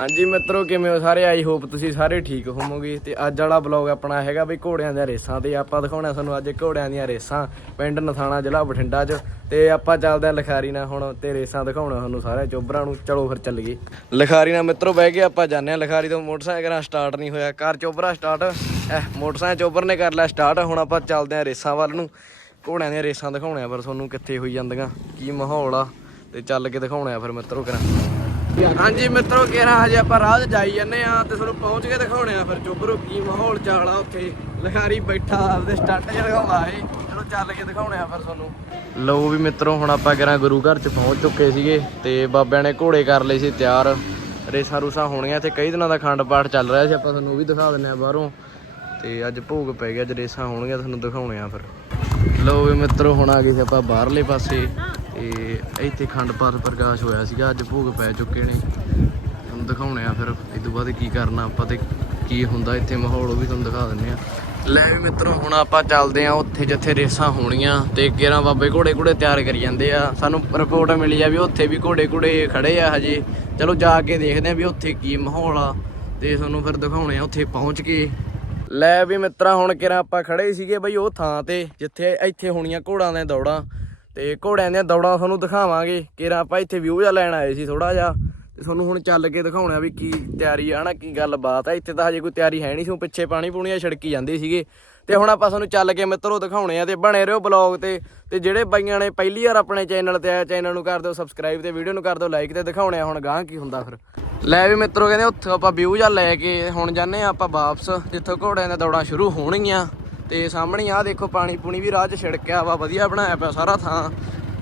ਹਾਂਜੀ ਮਿੱਤਰੋ, ਕਿਵੇਂ ਹੋ ਸਾਰੇ? ਆਈ ਹੋਪ ਤੁਸੀਂ ਸਾਰੇ ਠੀਕ ਹੋਵੋਗੇ। ਤੇ ਅੱਜ ਵਾਲਾ ਬਲੌਗ ਆਪਣਾ ਹੈਗਾ ਵੀ ਘੋੜਿਆਂ ਦੀਆਂ ਰੇਸਾਂ ਤੇ ਆਪਾਂ ਦਿਖਾਉਣਾ ਤੁਹਾਨੂੰ ਅੱਜ ਘੋੜਿਆਂ ਦੀਆਂ ਰੇਸਾਂ ਪਿੰਡ ਨਥਾਣਾ ਜ਼ਿਲ੍ਹਾ ਬਠਿੰਡਾ 'ਚ। ਤੇ ਆਪਾਂ ਚੱਲਦੇ ਹਾਂ ਲਖਾਰੀ ਨਾਲ ਹੁਣ ਤੇ ਰੇਸਾਂ ਦਿਖਾਉਣਾ ਤੁਹਾਨੂੰ ਸਾਰੇ ਚੋਬਰਾਂ ਨੂੰ। ਚਲੋ ਫਿਰ ਚੱਲੀਏ। ਲਖਾਰੀ ਨਾਲ ਮਿੱਤਰੋ ਬਹਿ ਕੇ ਆਪਾਂ ਜਾਂਦੇ ਹਾਂ। ਲਖਾਰੀ ਤੋਂ ਮੋਟਰਸਾਈਕਲ ਨਾਲ ਸਟਾਰਟ ਨਹੀਂ ਹੋਇਆ। ਕਾਰ ਚੋਬਰਾ ਸਟਾਰਟ ਐ ਮੋਟਰਸਾਈਕਲ ਚੋਬਰ ਨੇ ਕਰ ਲਿਆ ਸਟਾਰਟ ਹੁਣ ਆਪਾਂ ਚੱਲਦੇ ਹਾਂ ਰੇਸਾਂ ਵੱਲ ਨੂੰ। ਘੋੜਿਆਂ ਦੀਆਂ ਰੇਸਾਂ ਦਿਖਾਉਣੇ ਆ ਫਿਰ ਤੁਹਾਨੂੰ ਕਿੱਥੇ ਹੋਈ ਜਾਂਦੀਆਂ, ਕੀ ਮਾਹੌਲ ਆ। ਤੇ ਚੱਲ ਕੇ ਦਿਖਾਉਣੇ ਆ ਫਿਰ ਮਿੱਤਰੋ ਕਰਾਂ। ਹਾਂਜੀ ਮਿੱਤਰੋ, ਕਿਹੜਾ ਹਜੇ ਆਪਾਂ ਰਾਹ 'ਚ ਜਾਈ ਜੰਨੇ ਆ ਤੇ ਤੁਹਾਨੂੰ ਪਹੁੰਚ ਕੇ ਦਿਖਾਉਣੇ ਆ ਫਿਰ ਚੋਬਰੋ ਕੀ ਮਾਹੌਲ ਚਾਲ ਉੱਥੇ। ਲਖਾਰੀ ਬੈਠਾ ਆਪਦੇ ਸਟੱਟ ਜਿਹਾ ਲਗਾਉਂਦਾ ਏ ਚਲੋ ਚੱਲ ਕੇ ਦਿਖਾਉਣੇ ਆ ਫਿਰ ਤੁਹਾਨੂੰ। ਲਓ ਵੀ ਮਿੱਤਰੋ, ਹੁਣ ਆਪਾਂ ਕਿਹੜਾ ਗੁਰੂ ਘਰ 'ਚ ਪਹੁੰਚ ਚੁੱਕੇ ਸੀਗੇ ਤੇ ਬਾਬਿਆਂ ਨੇ ਘੋੜੇ ਕਰ ਲਏ ਸੀ ਤਿਆਰ। ਰੇਸਾਂ ਰੂਸਾਂ ਹੋਣੀਆਂ ਤੇ ਕਈ ਦਿਨਾਂ ਦਾ ਖੰਡ ਪਾਠ ਚੱਲ ਰਿਹਾ ਸੀ, ਆਪਾਂ ਤੁਹਾਨੂੰ ਉਹ ਵੀ ਦਿਖਾ ਦਿੰਨੇ ਆ ਬਾਹਰੋਂ। ਤੇ ਅੱਜ ਭੋਗ ਪੈ ਗਿਆ, ਅੱਜ ਰੇਸਾਂ ਹੋਣਗੀਆਂ, ਤੁਹਾਨੂੰ ਦਿਖਾਉਣੇ ਆ ਫਿਰ। ਲਓ ਵੀ ਮਿੱਤਰੋ, ਹੁਣ ਆ ਗਏ ਸੀ ਆਪਾਂ ਬਾਹਰਲੇ ਪਾਸੇ। ਤੇ ਇੱਥੇ ਖੰਡ ਪਾਠ ਪ੍ਰਕਾਸ਼ ਹੋਇਆ ਸੀਗਾ, ਅੱਜ ਭੋਗ ਪੈ ਚੁੱਕੇ ਨੇ। ਤੁਹਾਨੂੰ ਦਿਖਾਉਣੇ ਆ ਫਿਰ ਇਸ ਤੋਂ ਬਾਅਦ ਕੀ ਕਰਨਾ, ਆਪਾਂ ਤੇ ਕੀ ਹੁੰਦਾ ਇੱਥੇ ਮਾਹੌਲ, ਉਹ ਵੀ ਤੁਹਾਨੂੰ ਦਿਖਾ ਦਿੰਨੇ ਆ। ਲੈ ਵੀ ਮਿੱਤਰੋ, ਹੁਣ ਆਪਾਂ ਚੱਲਦੇ ਆ ਉੱਥੇ ਜਿੱਥੇ ਰੇਸਾਂ ਹੋਣੀਆਂ ਤੇ ਕੇਰਾਂ ਬਾਬੇ ਘੋੜੇ ਘੋੜੇ ਤਿਆਰ ਕਰੀ ਜਾਂਦੇ ਆ। ਸਾਨੂੰ ਰਿਪੋਰਟ ਮਿਲੀ ਆ ਵੀ ਉੱਥੇ ਵੀ ਘੋੜੇ ਘੋੜੇ ਖੜੇ ਆ ਹਜੇ। ਚਲੋ ਜਾ ਕੇ ਦੇਖਦੇ ਆ ਵੀ ਉੱਥੇ ਕੀ ਮਾਹੌਲ ਆ ਤੇ ਤੁਹਾਨੂੰ ਫਿਰ ਦਿਖਾਉਣੇ ਆ ਉੱਥੇ ਪਹੁੰਚ ਕੇ। ਲੈ ਵੀ ਮਿੱਤਰਾ, ਹੁਣ ਕਿਰਾਂ ਆਪਾਂ ਖੜੇ ਸੀਗੇ ਬਈ ਉਹ ਥਾਂ ਤੇ, ਜਿੱਥੇ ਇੱਥੇ ਹੋਣੀਆਂ ਘੋੜਾਂ ਦੀਆਂ ਦੌੜਾਂ। ਤੇ ਘੋੜਿਆਂ ਦੀਆਂ ਦੌੜਾਂ ਤੁਹਾਨੂੰ ਦਿਖਾਵਾਂਗੇ। ਕਿਰਾਂ ਆਪਾਂ ਇੱਥੇ ਵਿਊ ਜਿਹਾ ਲੈਣ ਆਏ ਸੀ ਥੋੜਾ ਜਿਹਾ। ਤੇ ਤੁਹਾਨੂੰ ਹੁਣ ਚੱਲ ਕੇ ਦਿਖਾਉਣਾ ਵੀ ਕੀ ਤਿਆਰੀ ਆ ਨਾ ਕੀ ਗੱਲਬਾਤ ਆ। ਇੱਥੇ ਤਾਂ ਹਜੇ ਕੋਈ ਤਿਆਰੀ ਹੈ ਨਹੀਂ ਸੀ ਊਂ ਪਿੱਛੇ ਪਾਣੀ ਪੂਣੀਆਂ ਛਿੜਕੀ ਜਾਂਦੇ ਸੀਗੇ। ਤੇ ਹੁਣ ਆਪਾਂ ਤੁਹਾਨੂੰ ਚੱਲ ਕੇ ਮਿੱਤਰੋ ਦਿਖਾਉਣੇ ਆ ਤੇ ਬਣੇ ਰਹੋ ਬਲੌਗ ਤੇ। ਤੇ ਜਿਹੜੇ ਬਾਈਆਂ ਨੇ ਪਹਿਲੀ ਵਾਰ ਆਪਣੇ ਚੈਨਲ ਤੇ ਆਇਆ ਚੈਨਲ ਨੂੰ ਕਰ ਦਿਓ ਸਬਸਕ੍ਰਾਈਬ ਤੇ ਵੀਡੀਓ ਨੂੰ ਕਰ ਦਿਓ ਲਾਈਕ ਤੇ ਦਿਖਾਉਣੇ ਆ, ਹੁਣ ਗਾਂ ਕੀ ਹੁੰਦਾ ਫਿਰ। ਲੈ ਵੀ ਮਿੱਤਰੋ ਕਹਿੰਦੇ ਉੱਥੇ ਆਪਾਂ ਵਿਊ ਜਾਂ ਲੈ ਕੇ ਹੁਣ ਜਾਂਦੇ ਆ ਆਪਾਂ ਵਾਪਸ, ਜਿੱਥੋਂ ਘੋੜਿਆਂ ਦੀਆਂ ਦੌੜਾਂ ਸ਼ੁਰੂ ਹੋਣਗੀਆਂ। ਤੇ ਸਾਹਮਣੇ ਆਹ ਦੇਖੋ ਪਾਣੀ ਪੂਣੀ ਵੀ ਰਾਹ 'ਚ ਛਿੜਕਿਆ ਵਾ, ਵਧੀਆ ਬਣਾਇਆ ਪਿਆ ਸਾਰਾ ਥਾਂ।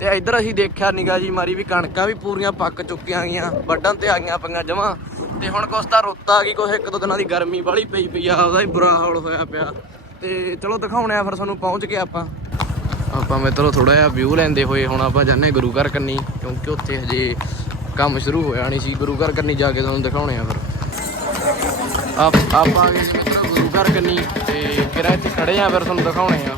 ਤੇ ਇੱਧਰ ਅਸੀਂ ਦੇਖਿਆ ਨਿਗਾ ਜੀ ਮਾਰੀ ਵੀ ਕਣਕਾਂ ਵੀ ਪੂਰੀਆਂ ਪੱਕ ਚੁੱਕੀਆਂ ਗਈਆਂ, ਵੱਢਣ ਤੇ ਆਈਆਂ ਪਈਆਂ ਜਮਾਂ। ਤੇ ਹੁਣ ਕੁਛ ਤਾਂ ਰੁੱਤ ਆ ਗਈ, ਕੁਛ ਇੱਕ ਦੋ ਦਿਨਾਂ ਦੀ ਗਰਮੀ ਵਾਲੀ ਪਈ ਪਈ ਆ, ਉਹਦਾ ਹੀ ਬੁਰਾ ਹਾਲ ਹੋਇਆ ਪਿਆ। ਤੇ ਚਲੋ ਦਿਖਾਉਣੇ ਆ ਫਿਰ ਤੁਹਾਨੂੰ ਪਹੁੰਚ ਕੇ ਆਪਾਂ। ਆਪਾਂ ਮਿੱਤਰੋ ਥੋੜਾ ਜਿਹਾ ਵਿਊ ਲੈਂਦੇ ਹੋਏ ਹੁਣ ਆਪਾਂ ਜਾਂਦੇ ਗੁਰੂ ਘਰ ਕੰਨੀ, ਕਿਉਂਕਿ ਉੱਥੇ ਹਜੇ ਕੰਮ ਸ਼ੁਰੂ ਹੋਇਆ ਨਹੀਂ ਸੀ। ਗੁਰੂ ਘਰ ਕੰਨੀ ਜਾ ਕੇ ਤੁਹਾਨੂੰ ਦਿਖਾਉਣੇ ਆ ਫਿਰ। ਆਪ ਆਪਾਂ ਆ ਗਏ ਮਿੱਤਰੋ ਗੁਰੂ ਘਰ ਕੰਨੀ ਤੇ ਕਿਰਾ ਇੱਥੇ ਖੜੇ ਆ, ਫਿਰ ਤੁਹਾਨੂੰ ਦਿਖਾਉਣੇ ਆ।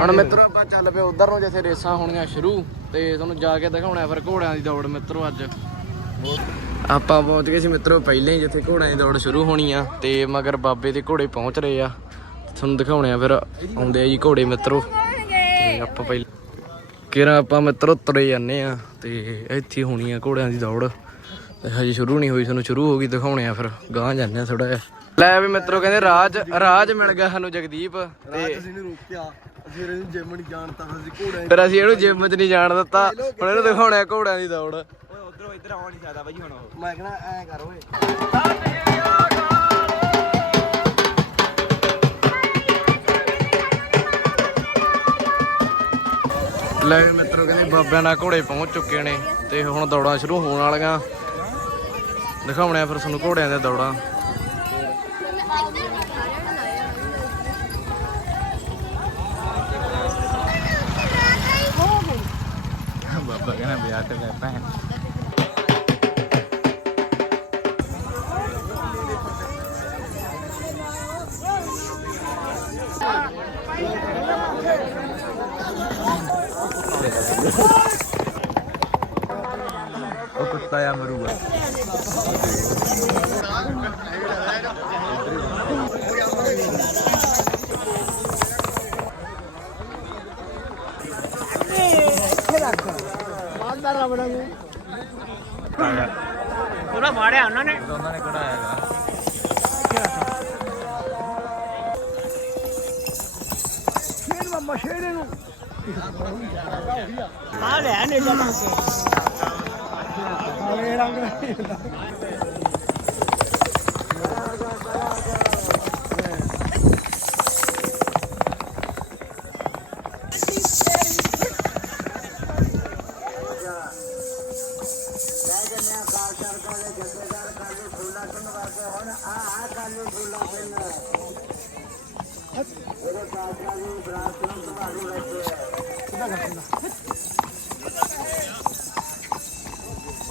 ਹੁਣ ਮਿੱਤਰੋ, ਆਪਾਂ ਚੱਲ ਪਏ ਉਧਰ ਨੂੰ, ਜਿੱਥੇ ਰੇਸਾਂ ਹੋਣੀਆਂ ਸ਼ੁਰੂ, ਤੇ ਤੁਹਾਨੂੰ ਜਾ ਕੇ ਦਿਖਾਉਣਾ ਫਿਰ ਘੋੜਿਆਂ ਦੀ ਦੌੜ ਮਿੱਤਰੋ ਅੱਜ। ਆਪਾਂ ਪਹੁੰਚ ਗਏ ਸੀ ਮਿੱਤਰੋ ਪਹਿਲਾਂ ਹੀ, ਜਿੱਥੇ ਘੋੜਿਆਂ ਦੀ ਦੌੜ ਸ਼ੁਰੂ ਹੋਣੀ ਆ, ਤੇ ਮਗਰ ਬਾਬੇ ਦੇ ਘੋੜੇ ਪਹੁੰਚ ਰਹੇ ਆ। ਤੁਹਾਨੂੰ ਦਿਖਾਉਣੇ ਆ ਫਿਰ ਆਉਂਦੇ ਆ ਜੀ ਘੋੜੇ ਮਿੱਤਰੋ, ਤੇ ਆਪਾਂ ਪਹਿਲਾਂ ਕਿਰਾ ਆਪਾਂ ਮਿੱਤਰੋ ਤੁਰੇ ਜਾਂਦੇ ਆ ਤੇ ਇੱਥੇ ਹੋਣੀ ਆ ਘੋੜਿਆਂ ਦੀ ਦੌੜ। ਤੇ ਹਜੇ ਸ਼ੁਰੂ ਨਹੀਂ ਹੋਈ ਤੁਹਾਨੂੰ ਸ਼ੁਰੂ ਹੋ ਗਈ ਦਿਖਾਉਣੇ ਆ ਫਿਰ ਗਾਂ ਜਾਂਦੇ ਆ ਥੋੜਾ ਜਿਹਾ। ਲੈ ਵੀ ਮਿੱਤਰੋ ਕਹਿੰਦੇ ਰਾਜ ਰਾਜ ਮਿਲ ਗਿਆ ਸਾਨੂੰ ਜਗਦੀਪ। ਤੇ ਅਸੀਂ ਨੇ ਰੋਕਿਆ ਅਸੀਂ ਇਹਨੂੰ ਜਿਮ ਨਹੀਂ ਜਾਣਤਾ ਅਸੀਂ ਘੋੜਿਆਂ ਫਿਰ ਅਸੀਂ ਇਹਨੂੰ ਜਿਮ 'ਚ ਨਹੀਂ ਜਾਣ ਦਿੱਤਾ। ਹੁਣ ਇਹਨੂੰ ਦਿਖਾਉਣਾ ਘੋੜਿਆਂ ਦੀ ਦੌੜ। ਓਏ ਉਧਰੋਂ ਇੱਧਰ ਆਉਣ ਨਹੀਂ ਸਕਦਾ ਬਾਈ ਹੁਣ ਉਹ। ਮੈਂ ਕਹਣਾ ਐ ਕਰ ਓਏ। ਲੈ ਵੀ ਮਿੱਤਰੋ, ਕਹਿੰਦੇ ਬਾਬਿਆਂ ਨਾਲ ਘੋੜੇ ਪਹੁੰਚ ਚੁੱਕੇ ਨੇ ਤੇ ਹੁਣ ਦੌੜਾਂ ਸ਼ੁਰੂ ਹੋਣ ਵਾਲੀਆਂ। ਦਿਖਾਉਣੇ ਆ ਫਿਰ ਤੁਹਾਨੂੰ ਘੋੜਿਆਂ ਦੇ ਦੌੜਾਂ। ਬਾਬਾ ਕਹਿੰਦਾ ਵਿਆਹ ਤੇ ਲੈ ਭੈਣ। ਉਹਦਾ ਮਾਰਿਆ ਉਹਨਾਂ ਨੇ। ਉਹਨਾਂ ਨੇ ਕਢਾਇਆਗਾ ਆ ਲੈ ਨੇ ਜਮਾ ਕੇ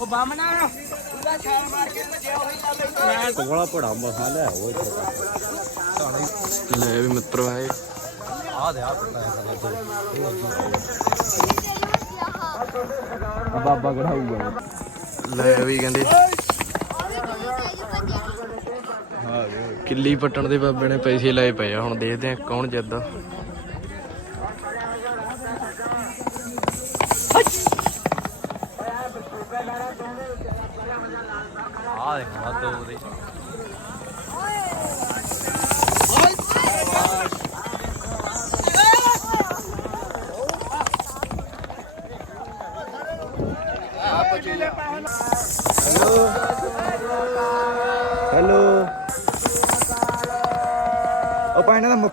ਉਹ ਬਾਮਣਾ ਉਹਦਾ ਛਾਲ ਮਾਰ ਕੇ ਭੱਜਿਆ ਹੋਈ ਆ ਕੋਲਾ ਪੜਾ ਮਸਾ ਲੈ ਉਹ ਇੱਥੇ ਲੈ ਵੀ ਮਿੱਤਰੋ ਹੈ ਆ ਦੇ ਆ ਬਾਬਾ ਕਢਾਊਗਾ। ਲੈ ਵੀ ਕਹਿੰਦੇ। ਕਿੱਲੀ ਪੱਟਣ ਦੇ ਬਾਬੇ ਨੇ ਪੈਸੇ ਲਾਏ ਪਏ ਆ ਹੁਣ ਦੇਖਦੇ ਆ ਕੌਣ ਜਿੱਤਦਾ।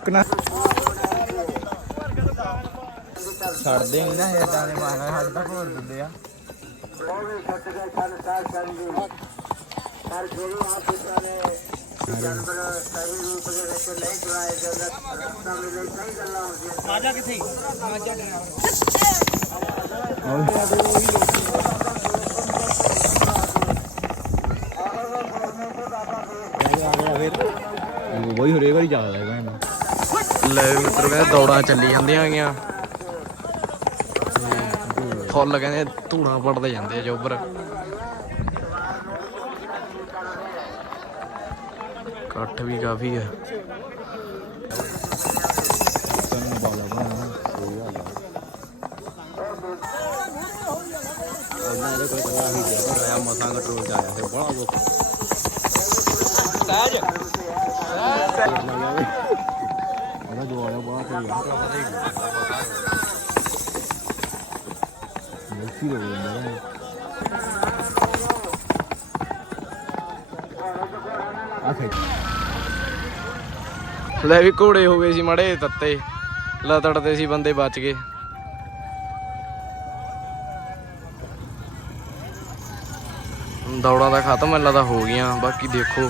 ਮੁੱਕਣਾ ਛੱਡਦੇ ਨਹੀਂ ਨਾ ਇਦਾਂ ਦੇ ਮਾਰਨਾ ਹੱਦ ਤੱਕ ਹੋਰ ਦਿੰਦੇ ਆ। ਮਾਜਾ ਕਿੱਥੇ ਮਾਜਾ ਉਹ ਬਈ ਹਰੇਕ ਵਾਰੀ ਭੈਣ ਲੈ ਮਿੱਤਰੋ ਕਹਿੰਦੇ ਦੌੜਾਂ ਚੱਲੀ ਜਾਂਦੀਆਂ ਹੈਗੀਆਂ। ਫੁੱਲ ਕਹਿੰਦੇ ਧੂਣਾ ਪੜਦੇ ਜਾਂਦੇ ਆ ਜੋਬਰ ਇਕੱਠ ਵੀ ਕਾਫੀ ਆ। ਮਸਾਂ ਕੰਟਰੋਲ ਚ ਆਇਆ ਫਿਰ ਬੜਾ ਲੋਕ ਸਹਿਜ ਉਹਦਾ ਜੋ ਆਇਆ ਬਾਹਰ ਤੇ ਯਾਰ ਲੈ ਵੀ ਘੋੜੇ ਹੋ ਗਏ ਸੀ ਮੜੇ ਤੱਤੇ। ਲਤੜਦੇ ਸੀ ਬੰਦੇ ਬਚ ਗਏ। ਦੌੜਾਂ ਦਾ ਖਤਮ ਮੈਨੂੰ ਲੱਗਦਾ ਹੋ ਗਈਆਂ। ਬਾਕੀ ਦੇਖੋ,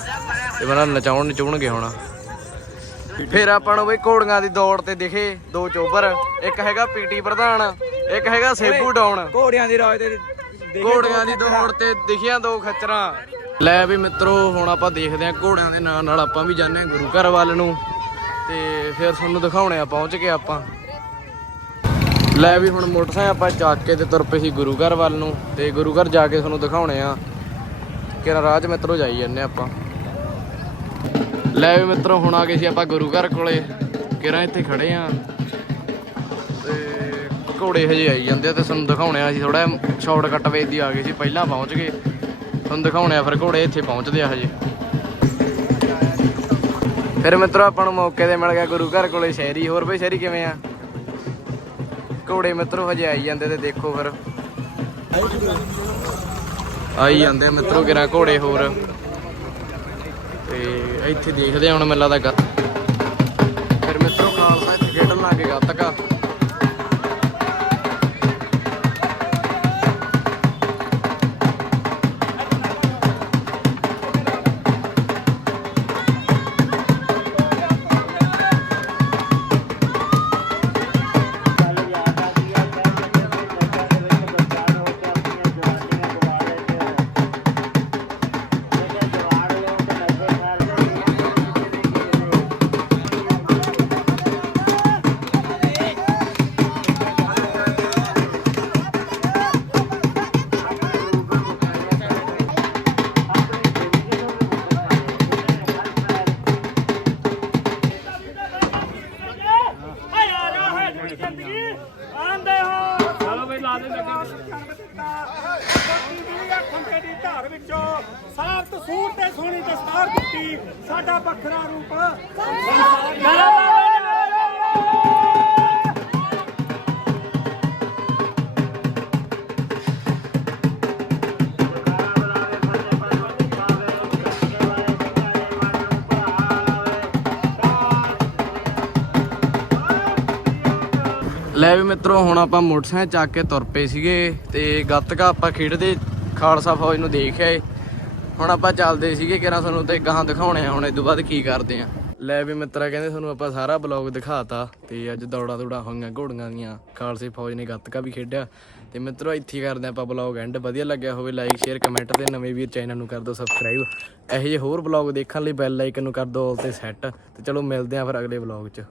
ਇਹ ਬਣਾ ਨਚਾਉਣ ਨਚਾਉਣਗੇ ਹੁਣ। ਫਿਰ ਆਪਾਂ ਨੂੰ ਬਈ ਘੋੜੀਆਂ ਦੀ ਦੌੜ ਤੇ ਦਿਖੇ ਦੋ ਚੋਬਰ ਇੱਕ ਹੈਗਾ ਪੀਟੀ ਪ੍ਰਧਾਨ ਇੱਕ ਹੈਗਾ ਸੇਬੂ ਡਾਉਣ। ਘੋੜਿਆਂ ਦੀ ਰਾਜ ਤੇ ਘੋੜੀਆਂ ਦੀ ਦੌੜ ਤੇ ਦਿਖੀਆਂ ਦੋ ਖੱਚਰਾਂ। ਲੈ ਵੀ ਮਿੱਤਰੋ ਹੁਣ ਆਪਾਂ ਦੇਖਦੇ ਆਂ ਘੋੜਿਆਂ ਦੇ ਨਾਲ ਨਾਲ ਆਪਾਂ ਵੀ ਜਾਂਦੇ ਆਂ ਗੁਰੂ ਘਰ ਵੱਲ ਨੂੰ। ਤੇ ਫਿਰ ਤੁਹਾਨੂੰ ਦਿਖਾਉਣੇ ਆ ਪਹੁੰਚ ਕੇ ਆਪਾਂ। ਲੈ ਵੀ ਹੁਣ ਮੋਟਰਸਾਈਕਲ ਆਪਾਂ ਚੱਕ ਕੇ ਤੇ ਤੁਰ ਪਏ ਸੀ ਗੁਰੂ ਘਰ ਵੱਲ ਨੂੰ। ਤੇ ਗੁਰੂ ਘਰ ਜਾ ਕੇ ਤੁਹਾਨੂੰ ਦਿਖਾਉਣੇ ਆ ਕਿਹੜਾ ਰਾਜ ਮਿੱਤਰੋ ਜਾਈ ਜੰਨੇ ਆਪਾਂ। ਲੈ ਵੀ ਮਿੱਤਰੋ, ਹੁਣ ਆ ਗਏ ਸੀ ਆਪਾਂ ਗੁਰੂ ਘਰ ਕੋਲੇ। ਕਿਹੜਾ ਇੱਥੇ ਖੜੇ ਆ। ਤੇ ਘੋੜੇ ਹਜੇ ਆਈ ਜਾਂਦੇ ਤੇ ਤੁਹਾਨੂੰ ਦਿਖਾਉਣੇ ਆ ਅਸੀਂ ਥੋੜਾ ਸ਼ਾਰਟਕਟ ਵੇਚ ਦੀ ਆ ਗਏ ਸੀ, ਪਹਿਲਾਂ ਪਹੁੰਚ ਗਏ। ਤੁਹਾਨੂੰ ਦਿਖਾਉਣੇ ਆ ਫਿਰ ਘੋੜੇ ਇੱਥੇ ਪਹੁੰਚਦੇ ਆ ਹਜੇ। ਫਿਰ ਮਿੱਤਰੋ, ਆਪਾਂ ਨੂੰ ਮੌਕੇ ਤੇ ਮਿਲ ਗਿਆ ਗੁਰੂ ਘਰ ਕੋਲੇ ਸ਼ਹਿਰੀ। ਹੋਰ ਬਈ ਸ਼ਹਿਰੀ ਕਿਵੇਂ ਆ? ਘੋੜੇ ਮਿੱਤਰੋ, ਹਜੇ ਆਈ ਜਾਂਦੇ ਤੇ ਦੇਖੋ ਫਿਰ। ਆਈ ਜਾਂਦੇ ਆ ਮਿੱਤਰੋ ਕਿਰਾ ਘੋੜੇ ਹੋਰ। ਤੇ ਇੱਥੇ ਦੇਖਦੇ ਆ ਹੁਣ ਮੈਨੂੰ ਲੱਗਦਾ ਗੱਤ ਫਿਰ ਮਿੱਤਰੋ ਖਾਲਸਾ ਇੱਥੇ ਖੇਡਣ ਲੱਗ ਗਏ ਗੱਤਕਾ। ਆਂਦੇ ਹੋ। ਚਲੋ ਬਈ ਲਾ ਦੇ ਲੱਗੇ ਖੰਕੇ ਦੀ ਧਾਰ ਵਿੱਚੋਂ ਸਾਫ਼ ਤਸੂਰ ਤੇ ਸੋਹਣੀ ਦਸਤਾਰ ਦਿੱਤੀ ਸਾਡਾ ਵੱਖਰਾ ਰੂਪ। ਲੈ ਵੀ ਮਿੱਤਰੋ, ਹੁਣ ਆਪਾਂ ਮੋਟਰਸਾਈਕਲ ਚੱਕ ਕੇ ਤੁਰ ਪਏ ਸੀਗੇ ਤੇ ਗੱਤਕਾ ਆਪਾਂ ਖੇਡਦੇ, ਖਾਲਸਾ ਫੌਜ ਨੂੰ ਦੇਖ ਆਏ। ਹੁਣ ਆਪਾਂ ਚੱਲਦੇ ਸੀਗੇ ਕਿਰਾਂ ਤੁਹਾਨੂੰ ਤੇ ਗਾਹਾਂ ਦਿਖਾਉਣੇ ਆ, ਹੁਣ ਇਸ ਤੋਂ ਬਾਅਦ ਕੀ ਕਰਦੇ ਆ। ਲੈ ਵੀ ਮਿੱਤਰਾ, ਕਹਿੰਦੇ ਤੁਹਾਨੂੰ ਆਪਾਂ ਸਾਰਾ ਬਲੌਗ ਦਿਖਾਤਾ ਤੇ ਅੱਜ ਦੌੜਾ ਦੌੜਾ ਹੋਈਆਂ ਘੋੜੀਆਂ ਦੀਆਂ। ਖਾਲਸੇ ਫੌਜ ਨੇ ਗੱਤਕਾ ਵੀ ਖੇਡਿਆ। ਤੇ ਮਿੱਤਰੋ, ਇੱਥੇ ਹੀ ਕਰਦੇ ਆਪਾਂ ਬਲੌਗ ਐਂਡ ਵਧੀਆ ਲੱਗਿਆ ਹੋਵੇ ਲਾਈਕ ਸ਼ੇਅਰ ਕਮੈਂਟ ਤੇ ਨਵੇਂ ਵੀਰ ਚੈਨਲ ਨੂੰ ਕਰ ਦਿਓ ਸਬਸਕ੍ਰਾਈਬ ਇਹੋ ਜਿਹੇ ਹੋਰ ਬਲੌਗ ਦੇਖਣ ਲਈ ਬੈਲ ਆਈਕਨ ਨੂੰ ਕਰ ਦਿਓ ਆਲ ਤੇ ਸੈੱਟ ਤੇ ਚਲੋ ਮਿਲਦੇ ਆਂ ਫਿਰ ਅਗਲੇ ਬਲੌਗ 'ਚ।